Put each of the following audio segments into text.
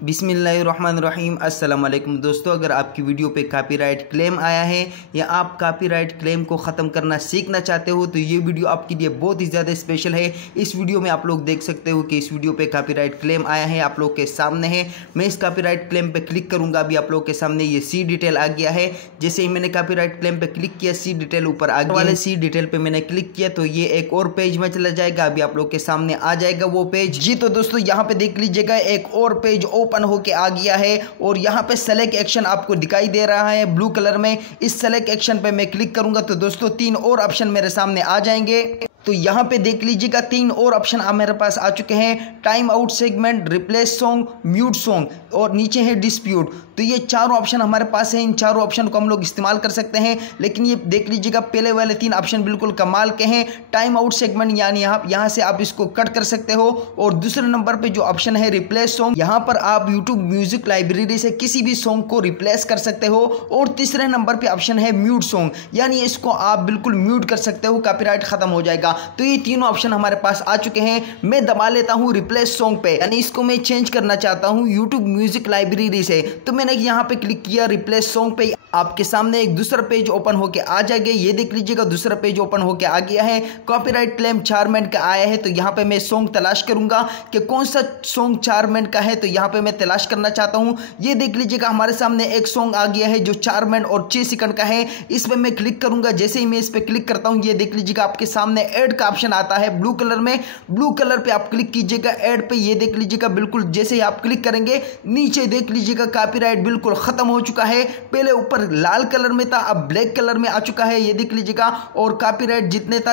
बिस्मिल्लाहिर्रहमानिर्रहीम। अस्सलाम वालेकुम दोस्तों, अगर आपकी वीडियो पे कॉपीराइट क्लेम आया है या आप कॉपीराइट क्लेम को ख़त्म करना सीखना चाहते हो तो ये वीडियो आपके लिए बहुत ही ज़्यादा स्पेशल है। इस वीडियो में आप लोग देख सकते हो कि इस वीडियो पे कॉपीराइट क्लेम आया है, आप लोग के सामने है। मैं इस कॉपीराइट क्लेम पे क्लिक करूँगा, अभी आप लोग के सामने ये सी डिटेल आ गया है। जैसे ही मैंने कॉपीराइट क्लेम पे क्लिक किया, सी डिटेल ऊपर आ गया वाले सी डिटेल पे मैंने क्लिक किया तो ये एक और पेज में चला जाएगा। अभी आप लोग के सामने आ जाएगा वो पेज। जी तो दोस्तों यहाँ पे देख लीजिएगा, एक और पेज ओपन होके आ गया है और यहाँ पे सेलेक्ट एक्शन आपको दिखाई दे रहा है ब्लू कलर में। इस सेलेक्ट एक्शन पे मैं क्लिक करूंगा तो दोस्तों 3 और ऑप्शन मेरे सामने आ जाएंगे। तो यहाँ पे देख लीजिएगा 3 और ऑप्शन मेरे पास आ चुके हैं, time out segment, replace song, mute song और नीचे है डिस्प्यूट। तो ये चारों ऑप्शन हमारे पास है, इन चारों ऑप्शन को हम लोग इस्तेमाल कर सकते हैं। लेकिन ये देख लीजिएगा पहले वाले 3 ऑप्शन बिल्कुल कमाल के हैं। टाइम आउट सेगमेंट यानी यहाँ से आप इसको कट कर सकते हो और दूसरे नंबर पे जो ऑप्शन है रिप्लेस सॉन्ग, यहाँ पर आप यूट्यूब म्यूजिक लाइब्रेरी से किसी भी सॉन्ग को रिप्लेस कर सकते हो। और तीसरे नंबर पे ऑप्शन है म्यूट सॉन्ग, यानी इसको आप बिल्कुल म्यूट कर सकते हो, कॉपीराइट खत्म हो जाएगा। तो ये तीनों ऑप्शन हमारे पास आ चुके हैं। मैं दबा लेता हूं रिप्लेस सॉन्ग पे, यानी इसको मैं चेंज करना चाहता हूं यूट्यूब म्यूजिक लाइब्रेरी से। तो मैंने यहां पे क्लिक किया रिप्लेस सॉन्ग पे, आपके सामने एक दूसरा पेज ओपन होके आ जाएगा। ये देख लीजिएगा दूसरा पेज ओपन होके आ गया है। कॉपीराइट क्लेम 4 मिनट का आया है। तो यहाँ पे मैं सॉन्ग तलाश करूंगा कि कौन सा सॉन्ग 4 मिनट का है। तो यहाँ पे मैं तलाश करना चाहता हूँ। ये देख लीजिएगा हमारे सामने एक सॉन्ग आ गया है जो 4 मिनट और 6 सेकंड का है। इस पर मैं क्लिक करूंगा। जैसे ही मैं इस पर क्लिक करता हूँ, ये देख लीजिएगा आपके सामने ऐड का ऑप्शन आता है ब्लू कलर में। ब्लू कलर पे आप क्लिक कीजिएगा ऐड पे। ये देख लीजिएगा बिल्कुल जैसे ही आप क्लिक करेंगे, नीचे देख लीजिएगा कॉपीराइट बिल्कुल खत्म हो चुका है। पहले ऊपर लाल कलर में था, अब ब्लैक कलर में आ चुका है। ये देख लीजिएगा। और कॉपीराइट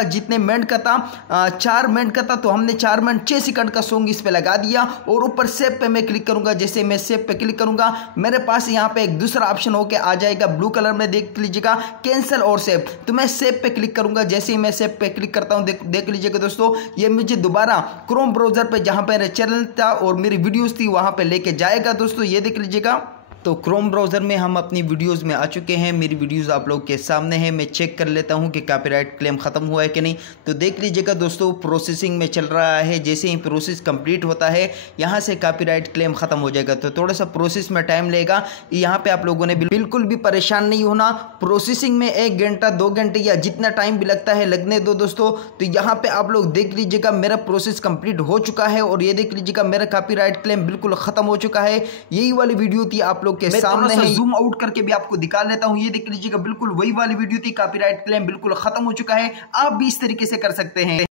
जितने मिनट का था, 4 मिनट का था, तो हमने 4 मिनट 6 सेकंड का सॉन्ग इस पे लगा दिया। और ऊपर सेव पे मैं क्लिक करूंगा। जैसे मैं सेव पे क्लिक करूंगा, मेरे पास यहाँ पे एक दूसरा ऑप्शन होके आ जाएगा ब्लू कलर में, देख लीजिएगा कैंसिल और सेव। तो मैं सेव पे क्लिक करूंगा। जैसे ही मैं सेव पे क्लिक करता हूँ, देख लीजिएगा दोस्तों, ये मुझे दोबारा क्रोम ब्राउजर पे जहां पे चैनल था और मेरी वीडियोस थी वहां पे लेके जाएगा। दोस्तों ये देख लीजिएगा। तो क्रोम ब्राउज़र में हम अपनी वीडियोस में आ चुके हैं। मेरी वीडियोस आप लोग के सामने हैं। मैं चेक कर लेता हूं कि कॉपीराइट क्लेम ख़त्म हुआ है कि नहीं। तो देख लीजिएगा दोस्तों, प्रोसेसिंग में चल रहा है। जैसे ही प्रोसेस कंप्लीट होता है, यहां से कॉपीराइट क्लेम ख़त्म हो जाएगा। तो थोड़ा सा प्रोसेस में टाइम लेगा। यहाँ पर आप लोगों ने बिल्कुल भी परेशान नहीं होना। प्रोसेसिंग में 1 घंटा 2 घंटे या जितना टाइम भी लगता है लगने दो दोस्तों। तो यहाँ पर आप लोग देख लीजिएगा मेरा प्रोसेस कंप्लीट हो चुका है और ये देख लीजिएगा मेरा कॉपीराइट क्लेम बिल्कुल ख़त्म हो चुका है। यही वाली वीडियो थी आप लोग के सामने है। जूम आउट करके भी आपको दिखा लेता हूं। ये देख लीजिएगा बिल्कुल वही वाली वीडियो थी, कॉपीराइट क्लेम बिल्कुल खत्म हो चुका है। आप भी इस तरीके से कर सकते हैं।